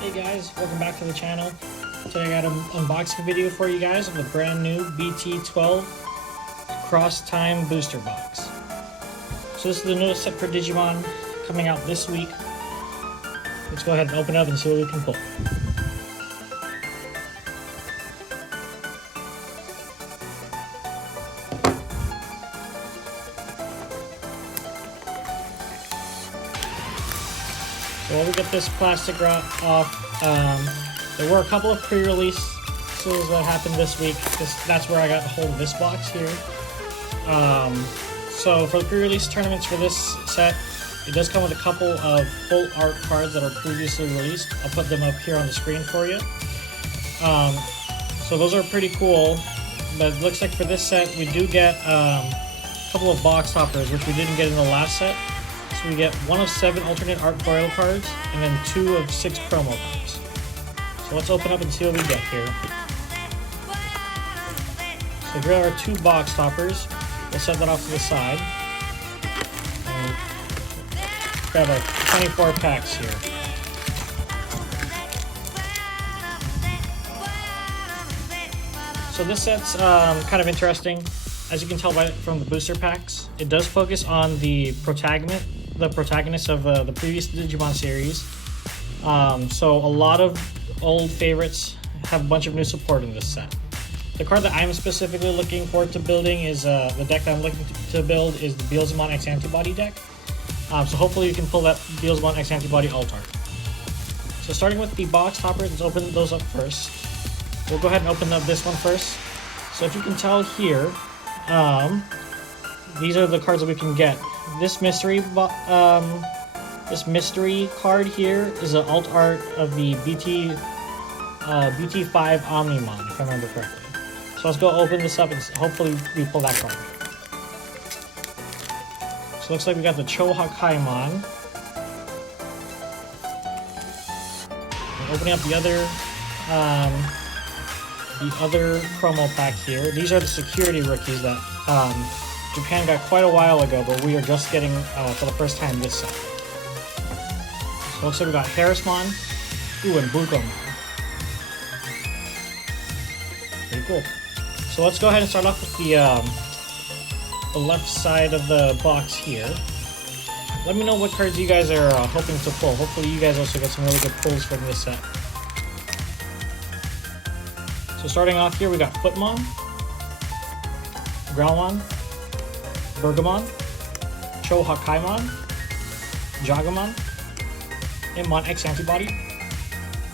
Hey guys, welcome back to the channel. Today I got an unboxing video for you guys of the brand new BT-12 Cross Time Booster Box. So this is the newest set for Digimon coming out this week. Let's go ahead and open it up and see what we can pull. So while we get this plastic wrap off, there were a couple of pre-releases that happened this week. That's where I got a hold of this box here. So for the pre-release tournaments for this set, it does come with a couple of full art cards that are previously released. I'll put them up here on the screen for you. So those are pretty cool, but it looks like for this set we do get a couple of box toppers, which we didn't get in the last set. So we get 1 of 7 alternate art foil cards, and then 2 of 6 promo cards. So let's open up and see what we get here. So here are 2 box toppers. We'll set that off to the side. And grab our 24 packs here. So this set's kind of interesting. As you can tell from the booster packs, it does focus on the protagonist of the previous Digimon series. So a lot of old favorites have a bunch of new support in this set. The card that I'm specifically looking forward to building is the deck that I'm looking to build is the Digimon X Antibody deck. So hopefully you can pull that Digimon X Antibody alt art. So starting with the box toppers, let's open those up first. We'll go ahead and open up this one first. So if you can tell here, these are the cards that we can get. This mystery card here is an alt art of the BT-5 Omnimon, if I remember correctly. So let's go open this up and hopefully we pull that card. So it looks like we got the Chohakaimon. Opening up the other promo pack here. These are the security rookies that Japan got quite a while ago, but we are just getting for the first time this set. So it looks like we got Harrismon, and Bukomon. Pretty cool. So let's go ahead and start off with the left side of the box here. Let me know what cards you guys are hoping to pull. Hopefully you guys also get some really good pulls from this set. So starting off here, we got Footmon, Growlmon, Bergamon, Chohakaimon, Jagamon, Digimon X Antibody,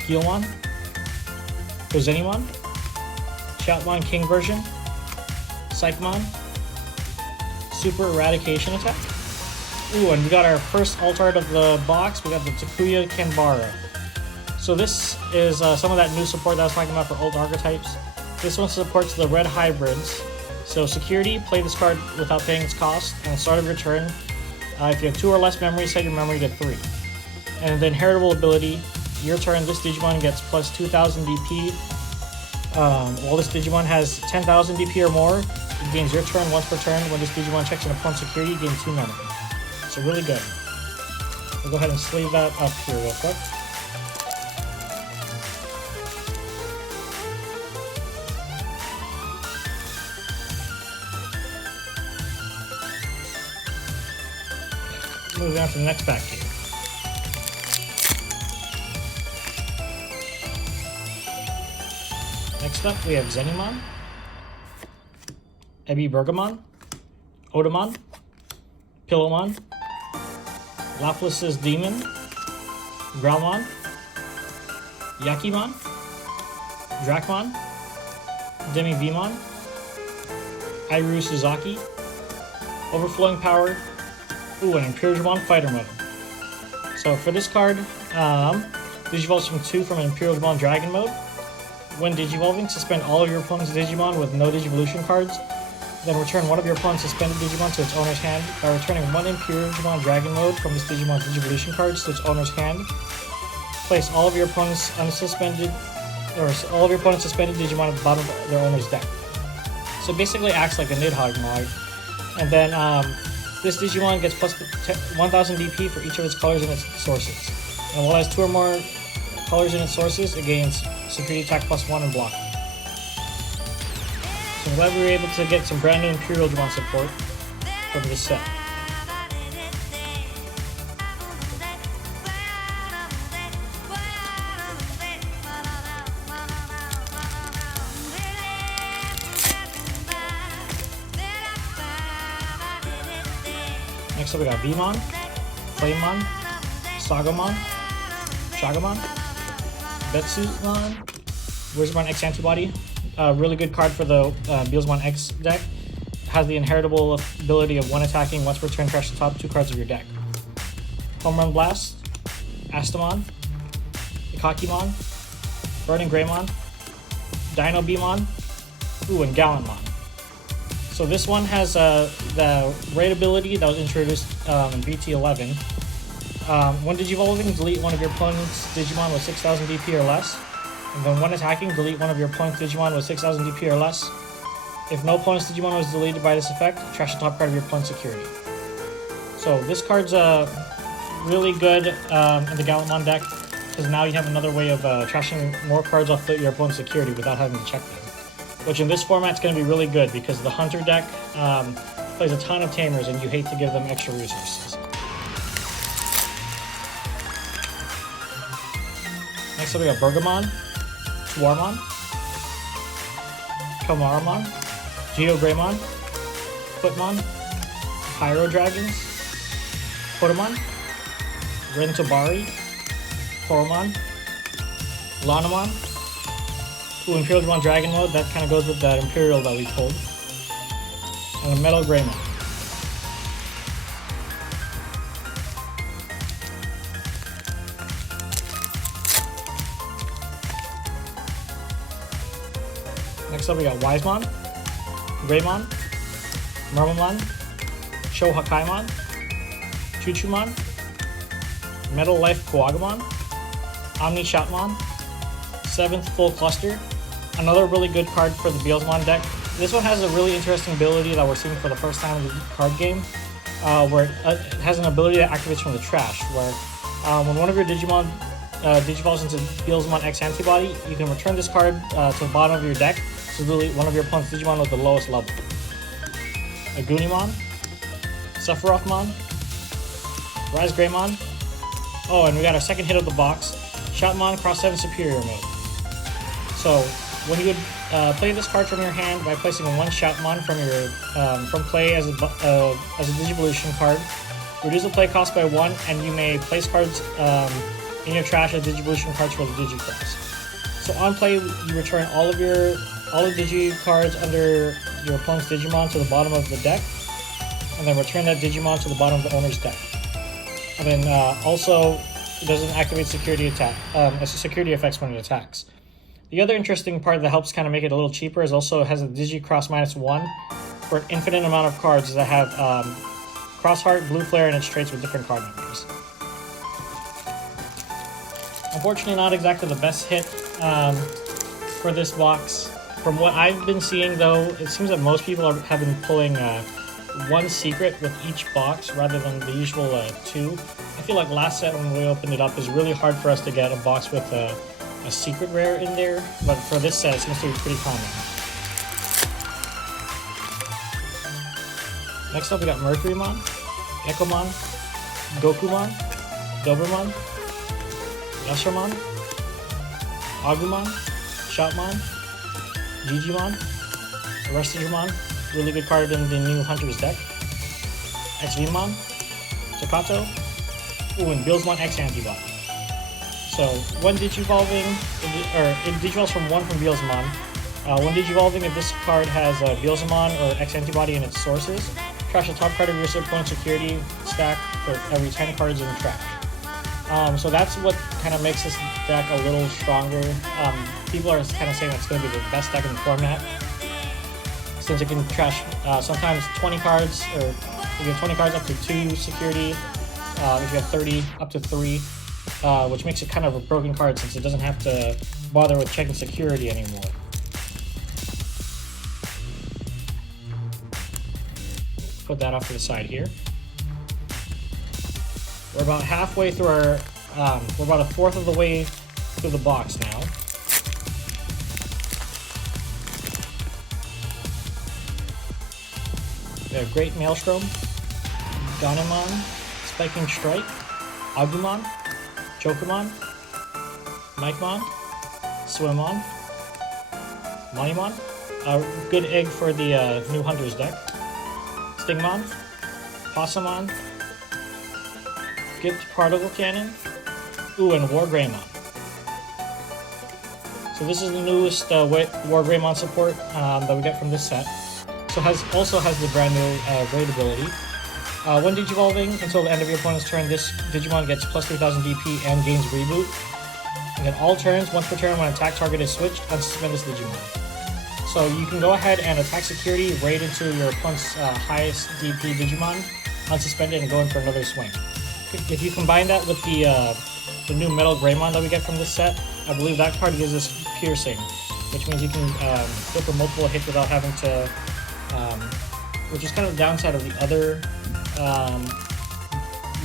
Guilmon, Kozenimon, Shoutmon King version, Psychmon, Super Eradication Attack. Ooh, and we got our first alt art of the box. We got the Takuya Kanbara. So this is some of that new support that I was talking about for old archetypes. This one supports the red hybrids. So security, play this card without paying its cost, and at the start of your turn, if you have 2 or less memories, set your memory to 3. And the inheritable ability, your turn, this Digimon gets plus 2,000 DP. While this Digimon has 10,000 DP or more, it gains your turn once per turn. When this Digimon checks an opponent's security, you gain 2 memory. So really good. We'll go ahead and sleeve that up here real quick. Moving on to the next pack here. Next up, we have Zenimon, Ebi Bergamon, Odamon, Pillowmon, Laplace's Demon, Growlmon, Yakimon, Dracmon, Demi-Vmon, Iru Suzaki, Overflowing Power, and Imperial Fighter Mode. So for this card, Digivolves from 2 from an Imperial Dragon mode. When Digivolving, suspend all of your opponent's Digimon with no Digivolution cards. Then return one of your opponent's suspended Digimon to its owner's hand. By returning 1 Imperial Dragon mode from this Digimon's Digivolution cards to its owner's hand. Place all of your opponent's suspended Digimon at the bottom of their owner's deck. So it basically acts like a Nidhogg mod. And then this Digimon gets plus 1000 DP for each of its colors and its sources. And while it has 2 or more colors in its sources, it gains security attack +1 and block. So I'm glad we were able to get some brand new Imperial Digimon support from this set. Next up we got Vmon, Flamemon, Sagamon, Shagamon, Betsumon, Wizardmon X Antibody. Really good card for the Beelzemon X deck. Has the inheritable ability of one attacking once per turn, trash the top 2 cards of your deck. Home Run Blast, Astamon, Ikakimon, Burning Greymon, Dino Beamon, and Gallantmon. So this one has the raid ability that was introduced in BT-12. When Digivolving, delete one of your opponent's Digimon with 6000 DP or less. And then when attacking, delete one of your opponent's Digimon with 6000 DP or less. If no opponent's Digimon was deleted by this effect, trash the top card of your opponent's security. So this card's really good in the Gallantmon deck, because now you have another way of trashing more cards off your opponent's security without having to check them. Which in this format is going to be really good, because the Hunter deck plays a ton of Tamers and you hate to give them extra resources. Next up we got Bergamon, Tuarmon, Kamaramon, Geo Greymon, Footmon, Pyro Dragons, Potamon, Rentobari, Koromon, Lanamon, Imperial Digimon Dragon mode, that kind of goes with that Imperial that we pulled, and a Metal Greymon. Next up we got Wisemon, Greymon, Murmamon, Shohakaimon, Chuchumon, Metal Life Koagamon, Omni Shotmon, 7th Full Cluster. Another really good card for the Beelzemon deck. This one has a really interesting ability that we're seeing for the first time in the card game, where it has an ability that activates from the trash, where when one of your Digimon digivolves into Beelzemon X Antibody, you can return this card to the bottom of your deck to delete one of your opponent's Digimon with the lowest level. Agunimon, Sephirothmon, Rise Greymon. Oh, and we got our second hit of the box, Shotmon Cross 7 Superior mode. So when you would play this card from your hand by placing one Shoutmon from play as a Digivolution card, reduce the play cost by 1, and you may place cards in your trash as Digivolution cards for the Digicross. So on play, you return all the Digi cards under your opponent's Digimon to the bottom of the deck, and then return that Digimon to the bottom of the owner's deck. And then also, it doesn't activate security effects when it attacks. The other interesting part that helps kind of make it a little cheaper is also it has a Digicross -1 for an infinite amount of cards that have Crossheart, Blue Flare, and its traits with different card numbers. Unfortunately, not exactly the best hit for this box. From what I've been seeing, though, it seems that most people have been pulling one secret with each box rather than the usual 2. I feel like last set when we opened it up, it was really hard for us to get a box with a secret rare in there, but for this set, it seems to be pretty common. Next up, we got Mercurymon, Ekomon, Gokumon, Dobermon, Yasharmon, Agumon, Shoutmon, Digimon, Restigimon, really good card in the new Hunter's deck, Xvmon, Staccato, and Beelzemon X Antibody. So when Digivolving, it digivolves from 1 from Beelzemon. When Digivolving, if this card has Beelzemon or X Antibody in its sources, trash the top card of your opponent's security stack for every 10 cards in the trash. So that's what kind of makes this deck a little stronger. People are kind of saying it's going to be the best deck in the format, since it can trash sometimes 20 cards, or if you have 20 cards up to 2 security, if you have 30 up to 3, which makes it kind of a broken card since it doesn't have to bother with checking security anymore. Put that off to the side here. We're about halfway through our, we're about a fourth of the way to the box now. We have Great Maelstrom, Ganimon, Spiking Strike, Agumon, Chocomon, Micmon, Swimon, Moneymon, a good egg for the new Hunters deck, Stingmon, Possumon, Gift Particle Cannon, and War Greymon. So this is the newest War Greymon support that we get from this set. So also has the brand new Raid ability. When Digivolving until the end of your opponent's turn, this Digimon gets plus 3000 DP and gains Reboot. And then all turns, once per turn when attack target is switched, unsuspend this Digimon. So you can go ahead and attack security, raid into your opponent's highest DP Digimon, unsuspend it, and go in for another swing. If you combine that with the new Metal Greymon that we get from this set, I believe that card gives us Piercing, which means you can go for multiple hits without having to, which is kind of the downside of the other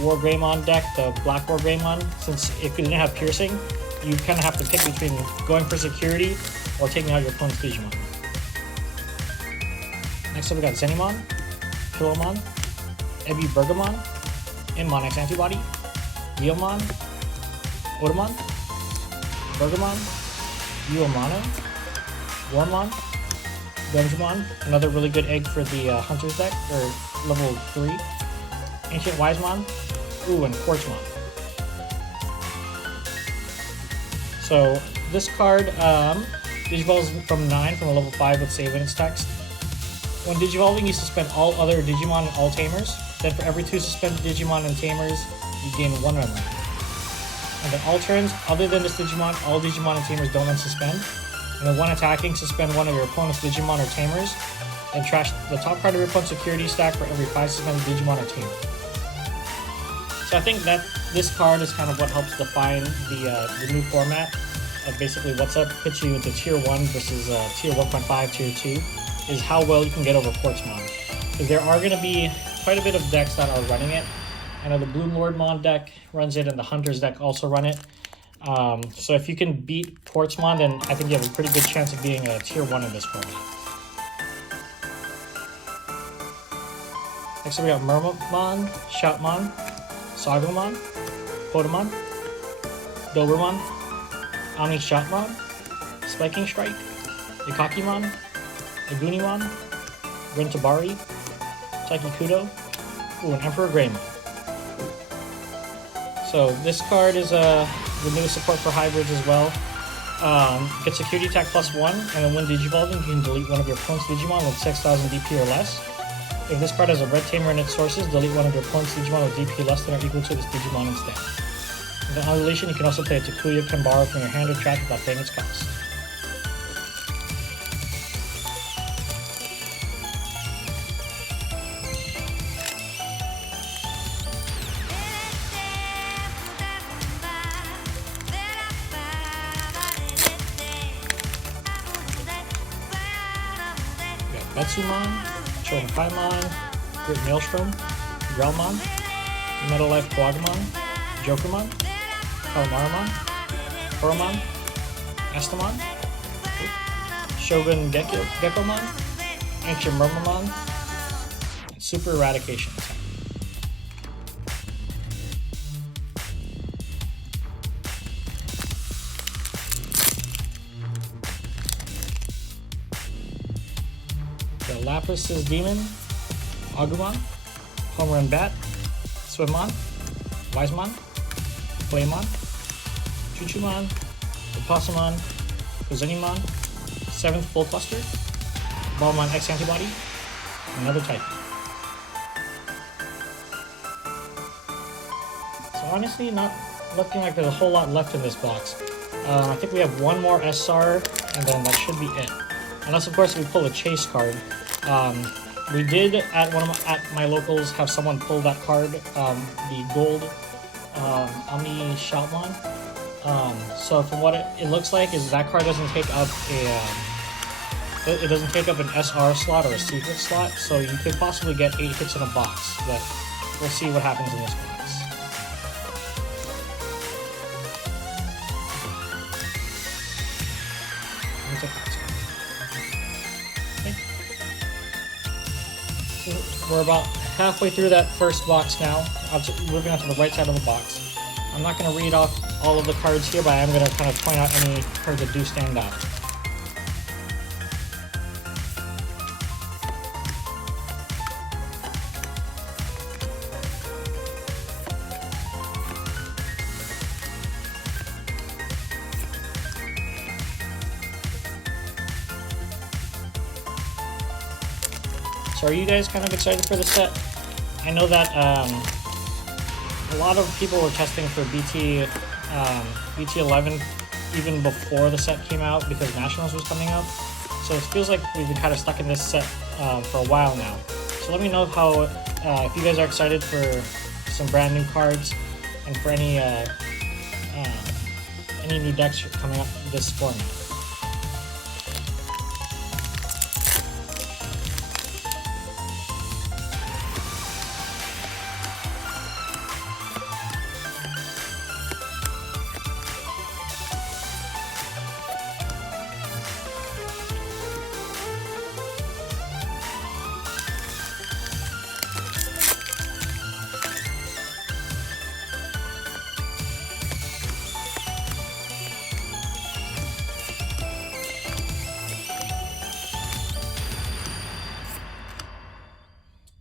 War Greymon deck, the Black War Greymon. Since if it didn't have Piercing, you kind of have to pick between going for security or taking out your opponent's Digimon. Next up we got Zenimon, Pillowmon, Ebi Bergamon, Mon X Antibody, Guilmon, Otamon, Bergamon, Uomano, Wormmon, Genjimon, another really good egg for the Hunters deck, or level 3, Ancient Wisemon, and Quartzmon. So this card digivolves from 9 from a level 5 with save in its text. When digivolving, you suspend all other Digimon and all Tamers. Then for every 2 suspended Digimon and Tamers, you gain 1 memory. And then all turns, other than this Digimon, all Digimon and Tamers don't unsuspend. And then when attacking, suspend one of your opponent's Digimon or Tamers, and trash the top card of your opponent's security stack for every 5 suspended Digimon or Tamer. So I think that this card is kind of what helps define the new format of basically what's up, puts you into Tier 1 versus Tier 1.5, Tier 2, is how well you can get over Quartzmon. Because there are going to be quite a bit of decks that are running it. I know the Blue Lordmon deck runs it, and the Hunters deck also run it. So if you can beat Quartzmon, then I think you have a pretty good chance of being a Tier 1 in this format. Next up we got Murmamon, Shoutmon, Sagamon, Potamon, Dobermon, Omni Shoutmon, Spiking Strike, Ikakimon, Agunimon, Rentabari, Taikikudo, and Emperor Greymon. So this card is the new support for hybrids as well. Get security attack +1, and then when digivolving, you can delete one of your opponent's Digimon with 6,000 DP or less. If this card has a red tamer in its sources, delete one of your opponent's Digimon with DP less than or equal to this Digimon instead. And then on deletion, you can also play a Takuya Kanbara from your hand or trap without paying its cost. Betsumon, Chohaimon, Great Maelstrom, Grelmon, Metal Life Quagamon, Jokermon, Kalamaramon, Horomon, Estamon, Shogun Gekomon, Ancient Murmamon, and Super Eradication Attack. Lapis' Demon, Agumon, Home Run Bat, Swimmon, Wisemon, Playmon, Chuchumon, Possumon, Zenimon, 7th Full Cluster, Ballmon X Antibody, and another Type. So honestly, not looking like there's a whole lot left in this box. I think we have one more SR, and then that should be it. Unless, of course, we pull a Chase card. We did at my locals have someone pull that card, the gold Omni Shoutmon. So from what it looks like is that card doesn't take up an SR slot or a secret slot, so you could possibly get 8 hits in a box, but we'll see what happens in this box. into packs. Okay. So we're about halfway through that first box now. I'm moving on to the right side of the box. I'm not going to read off all of the cards here, but I am going to kind of point out any cards that do stand out. So are you guys kind of excited for the set? I know that a lot of people were testing for BT-11 even before the set came out because Nationals was coming up. So it feels like we've been kind of stuck in this set for a while now. So let me know how if you guys are excited for some brand new cards and for any new decks coming up this format.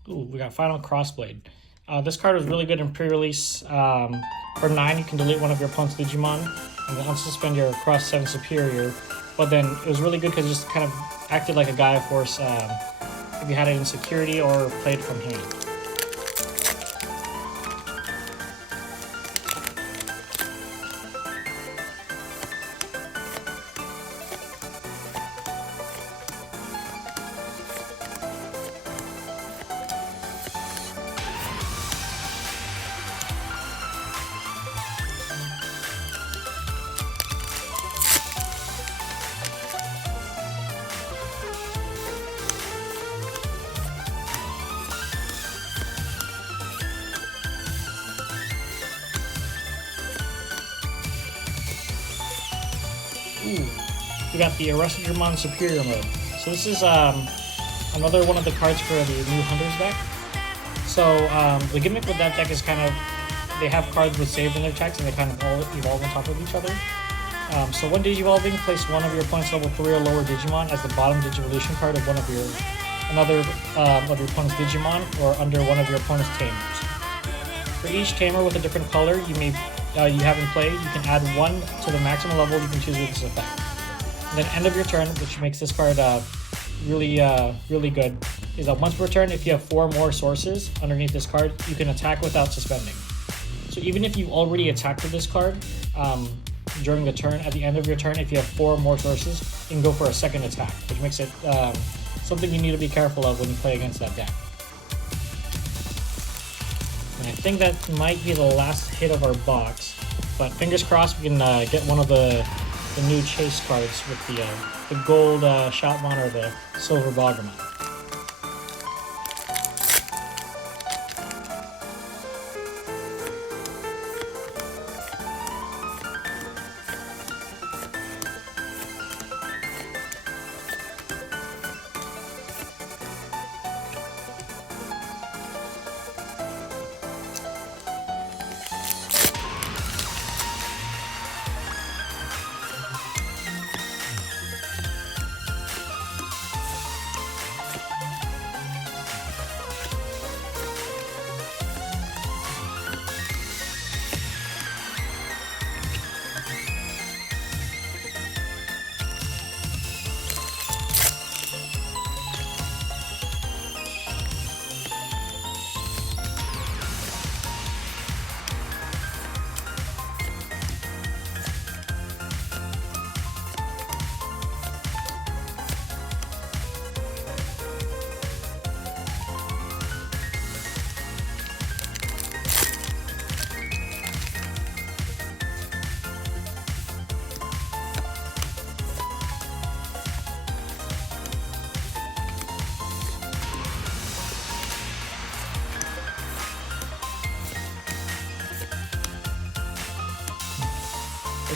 Ooh, we got Final Crossblade. This card was really good in pre-release. For 9, you can delete one of your opponent's Digimon and then unsuspend your Cross 7 Superior. But then it was really good because it just kind of acted like a Gaia Force if you had it in security or played from hand. Ooh, we got the Digimon Superior mode. So this is another one of the cards for the new Hunters deck. So the gimmick with that deck is kind of, they have cards with save in their decks and they kind of all evolve on top of each other. So when Digivolving, place one of your opponent's level 3 or lower Digimon as the bottom Digivolution card of another of your opponent's Digimon or under one of your opponent's Tamers. For each Tamer with a different color you have in play, you can add one to the maximum level you can choose with this effect. And then end of your turn, which makes this card really good, is that once per turn, if you have 4 more sources underneath this card, you can attack without suspending. So even if you've already attacked with this card during the turn, at the end of your turn, if you have 4 more sources, you can go for a second attack, which makes it something you need to be careful of when you play against that deck. And I think that might be the last hit of our box, but fingers crossed we can get one of the new chase cards with the gold Shoutmon or the silver Boggermon.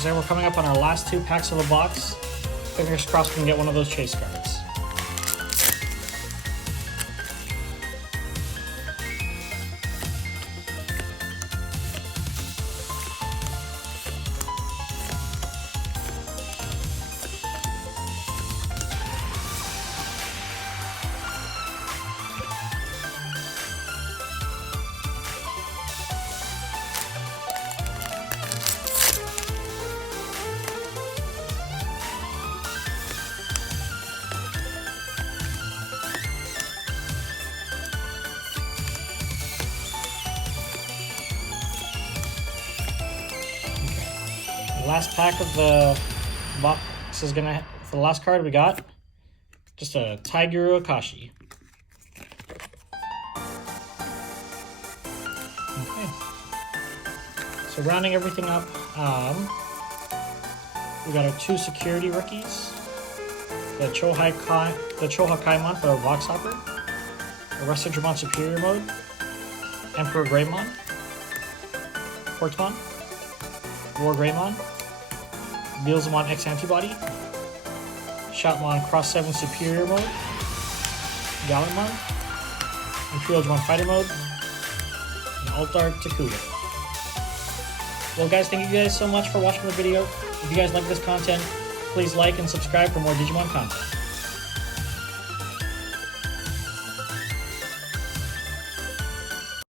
So we're coming up on our last 2 packs of the box. Fingers crossed we can get one of those chase cards. The last pack of the box is gonna, for the last card we got, just a Taiguru Akashi. Okay. So rounding everything up, we got our 2 security rookies, the Chohai Kaimon for Vox Hopper, Arrested Dramon Superior Mode, Emperor Greymon, Portmon, War Greymon, Beelzemon X Antibody, Shoutmon Cross 7 Superior Mode, Gallantmon, Imperial Dramon Fighter Mode, and Altar Takuya. Well guys, thank you guys so much for watching the video. If you guys like this content, please like and subscribe for more Digimon content.